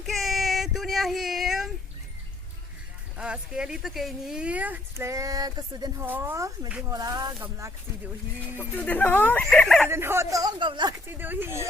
Okay, tu ni ahim. Sekali tu kayak ni, selek ke student hall, meja hall lah, gamla kecil diuhi. Student hall tu gamla kecil diuhi.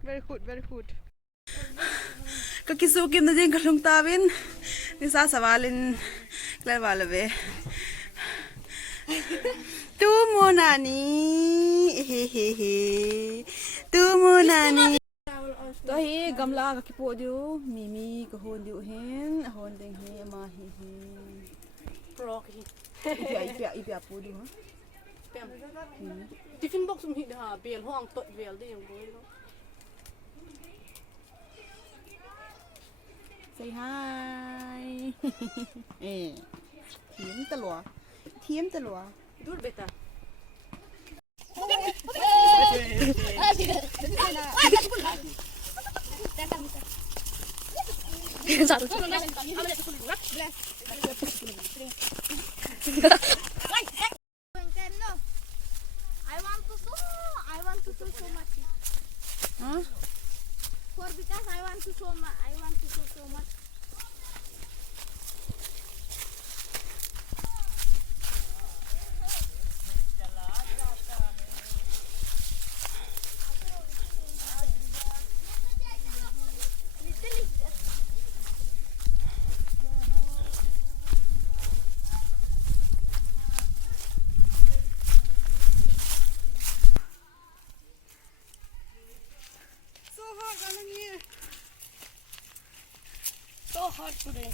Very good, very good. Kakisukim na din kalung tawin. Nisa sawalin klarwalabe. Tu mo nani, hehehe. Tu mo nani. To hi gamla kakipo diu, mimi kahon diu hen, ahon deng hi ama hi hi. Rocky. Ipia po diu ha. Tiffin box mi ha, bel hoang tot bel de yang boy. Say hi. Thiếm tà lùa. Dur beta. I want to sew so much. Huh? Because I want to sew so much. So hot today.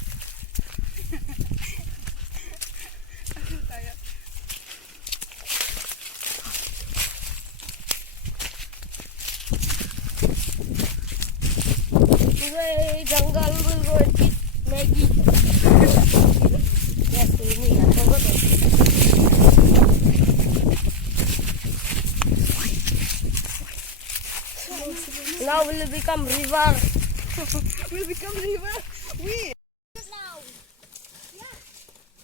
Today jungle will go and eat Maggie. Yes, me. I forgot it. Now will become river. Will become river. We. Now. Yeah.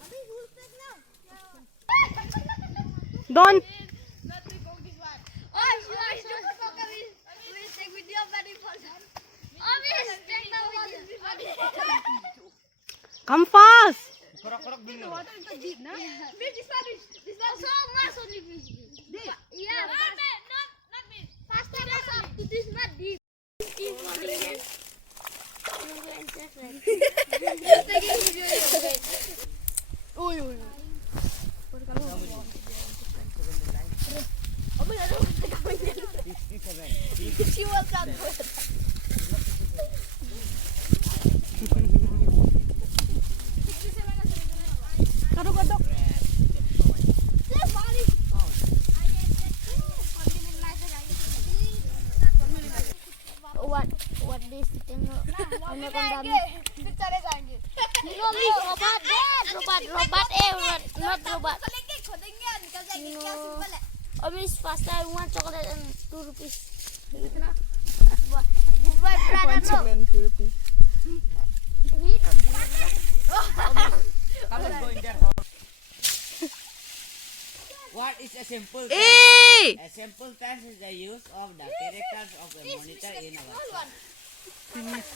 Abhi who's that now? Don't. Not to go this one. Oh, we'll take video very important. Oh, we'll take the video. Come fast. The water is so deep, na? This one so much only fish. Deep. Yeah. Not me. Faster up to this not deep. She was done. What this thing? Robot. Always faster. I want chocolate and 2 rupees. This my brother. One chocolate and 2 rupees. What is a simple tense? Hey! A simple tense is the use of the characters of a monitor in our text.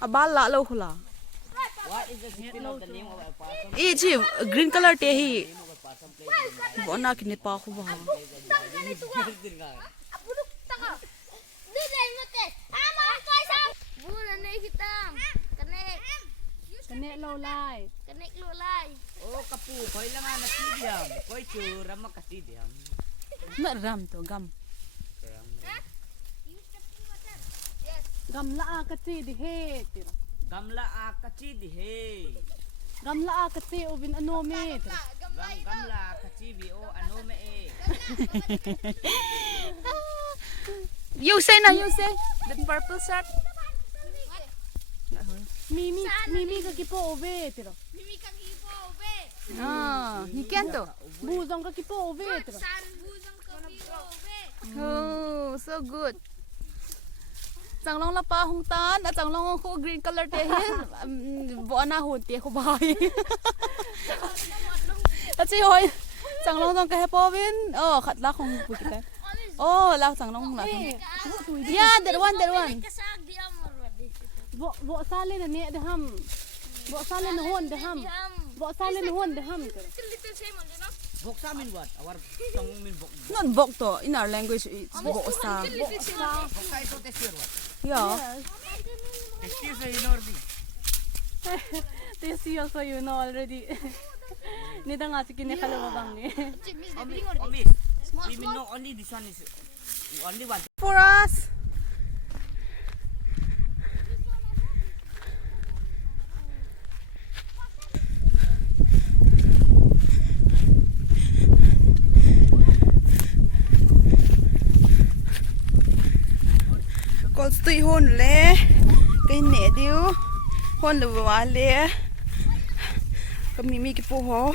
Abal la lo khula. What is the spelling of the name of a person? Eh, chi green color te hi. Name of a person plays Bona kini pa ko ba. Kanek low lie. Oh, kapu, koi lang na sidiam. Koi chura makasidiam. Na ram to gam. Gamla akati di he. Gamla akachi di hey. Gamla akati ubin anome. Gamla akachi bi o ano me e. You say the purple shirt. Mimi ka kipo ove tiro. Ah, he can to. Buzong ka kipo ove tiro. Oh, so good. chẳng long là pa hung tan à chẳng long khu green color te hin võ na hồn te khu bài à chị ơi chẳng long trong cái po vin khát lá không bụi cái lá chẳng long là yeah that one võ sa lên là nhẹ để hầm võ sa lên là hôn để hầm võ sa lên là hôn để hầm Boksa mean what? Our tongue mean boksa. not bok to in our language it's boksa Boksa is what testier what? yeah Testier so you know already. this year so you know already nida nga si kinikalawa bang ni Omis. We mean no only this one is only one. for us có tùy hôn lẽ cái nẻ điếu hôn là vừa lẽ cái mì cái bố hó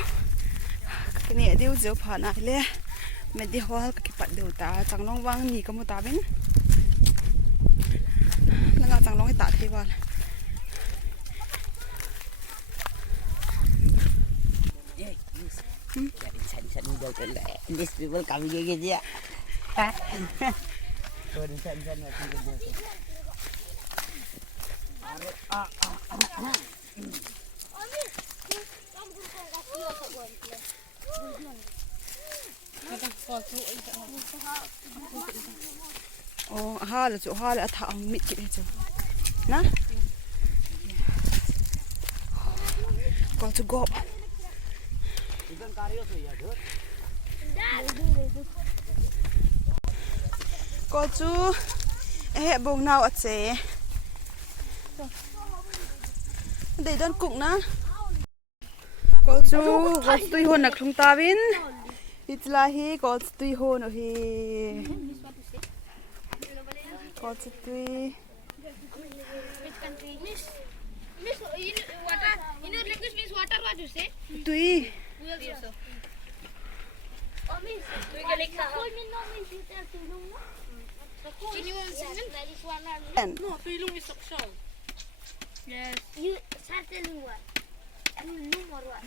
cái nẻ điếu dấu phản lại lẽ mẹ đi hoa cái bát đều ta chẳng long vang nhỉ có một ta bên là ngã chẳng long cái ta thế vào Yeah, yes. Get inside we go to these people coming again here. Go inside we go ha là chỗ ha là thảo mịt kỹ chỗ nè có chỗ gọp có chú hệ bông nào ở chế để đơn cụng ná có chú tùy hôn là không ta bin ít là hi có tùy hôn ở hi có chú tùy Which country? Miss, water. In your language means water. What you say? tùy We also. Oh, miss. We can like that. Hold me, no, miss. You tell to know. Can you understand? That is one. no tulong is option yes You start telling what? You know or what?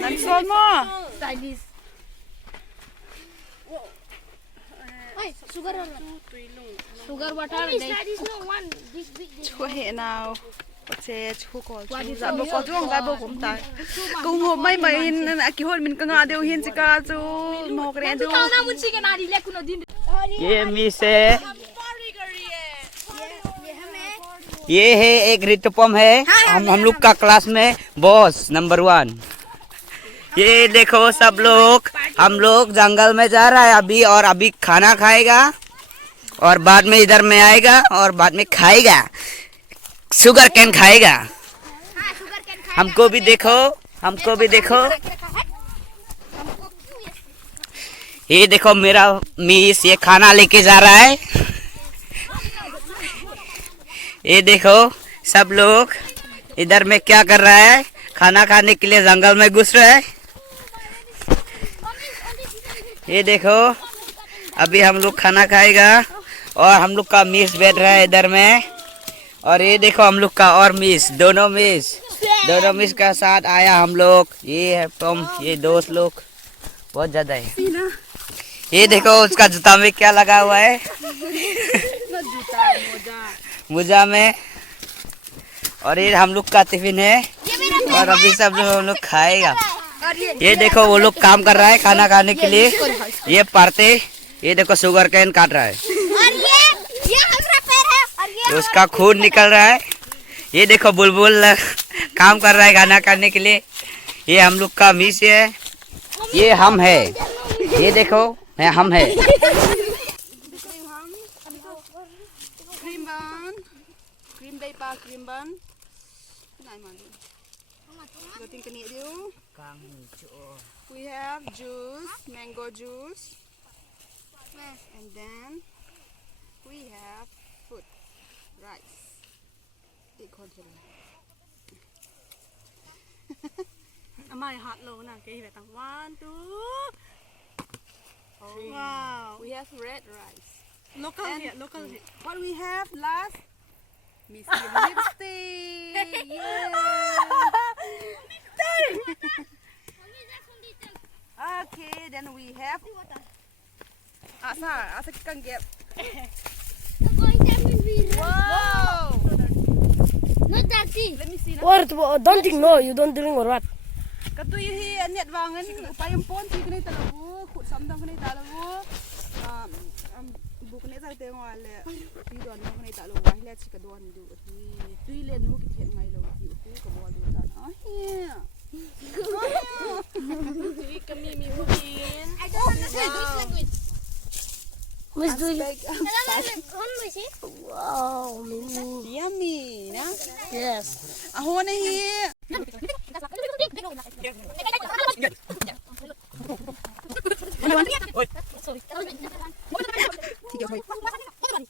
làm sao mà Chinese. Hey, sugar or what? sugar water Oh, miss, that is no one. This big. chú hệ nào có chế chú có chú dạ bố có chú không phải bố cũng tại cùng hôm mấy mấy kêu hôn mình có ngã đều hiên chỉ cả chú mò cái này chú ये miss है ये है एक रिटपम है हम लोग का class में बॉस नंबर 1 ये देखो सब लोग हम लोग जंगल में जा रहा है अभी और अभी खाना खाएगा और बाद में इधर में आएगा और बाद में खाएगा शुगर कैन खाएगा हमको भी देखो ये देखो मेरा मिस ये खाना लेके जा रहा है ये देखो सब लोग इधर में क्या कर रहा है खाना खाने के लिए जंगल में घुस रहा है ये देखो अभी हम लोग खाना खाएगा और हम लोग का मिस बैठ रहा है इधर में और ये देखो हम लोग का और मिस दोनों मिस का साथ आया हम लोग ये है तुम ये दोस्त लोग बहुत ज्यादा है ये देखो उसका जूता में क्या लगा हुआ है मोजा में और ये हम लोग का टिफिन है और अभी सब लोग हम लोग खाएगा ये देखो वो लोग काम कर रहा है खाना खाने के लिए ये पारते ये देखो शुगर कैन काट रहा है और ये हमारा पैर है और ये तो उसका खून निकल रहा है ये देखो बुलबुल काम कर रहा है खाना खाने के लिए ये हम लोग का मिस है ये हम है ये देखो हम है cream đây ba cream bun này mà đồ tin cái này điếu we have juice mango juice and then we have food rice đi con thử amai hot low na cái về tầm 1 2 wow we have red rice Local And here, local here. what we have last? Missy lipstick. Yeah. Okay, then we have. Asa kita get. Wow. Not that thing. Let me see. What? Don't think no, you don't drink or what? Katuy hi net wangan upayang pon ti kanay talabu khut samdang kanay talabu bu kanay sa te ngale ti don no kanay talabu wa let si kadon du ti tuilen ho kithen ngai lo ti ku ka bo du ta I don't understand this language. Miss do you? Wow. Wow, Mimi. yummy na Yes. aho na hi tiga hoy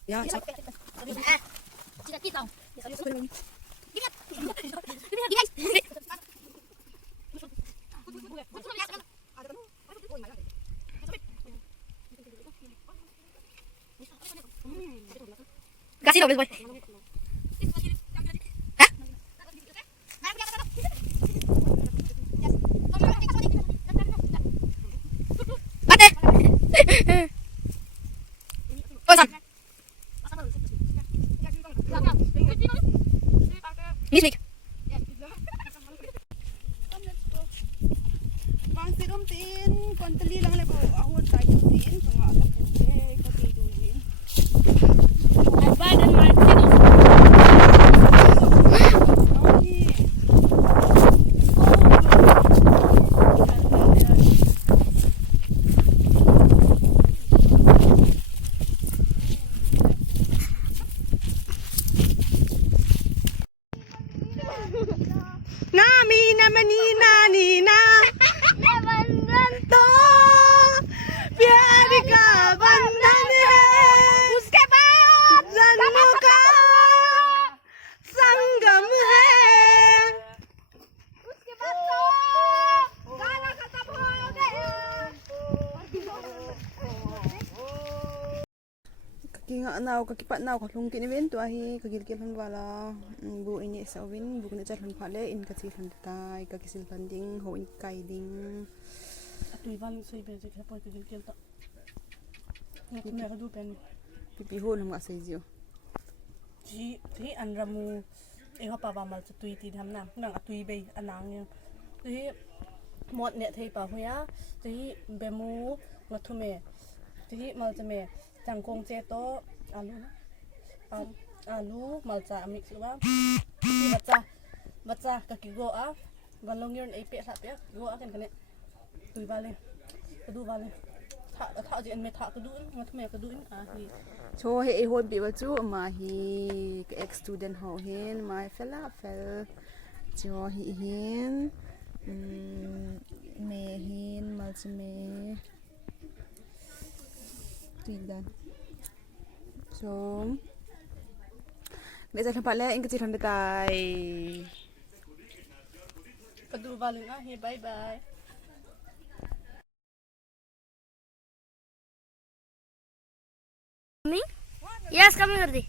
ya Kasih dong, boy. Miss Mick. bang sirum tin kon teli lang le bo aho sai tin nga ta ke ka ti du yin Nami na manina nina तो प्यार का बंधन है उसके बाद जन्म का संगम है उसके बाद तो गाना खत्म हो गया kaki nga naw kakipat naw kalung kinivin to ahi kagilkil han wala bu ini sa win bu na chat han phale in ka sil han kai ka kisil panding ho in kai ding Tui valing soi be jek hapoy kagil kel ta. Ngat me kadu pen. pipi ho nam asai jio Ji anramu e ha pa ba mal tui ti dham nam nang atui be anang yang. Ji mot ne thei pa hoya. Ji bemu ngathume. Ji mal chame jangkong che to alu na. Alu malcha mix ba. Ji bacha ka ki go a. Galong yor ei pe sa pe go a ken kane. Tui vale. Kadu vale. Tha ji an me tha kadu ngathume kadu in a hi. cho he e hon bi wa chu ma hi ka ex student ho hen my fella fel cho hi hen me hen mal chme tuidan so bây giờ thằng bạn lẽ anh cái gì thằng tài Kadu vale na hi bye bye. Yes, kami कर दी.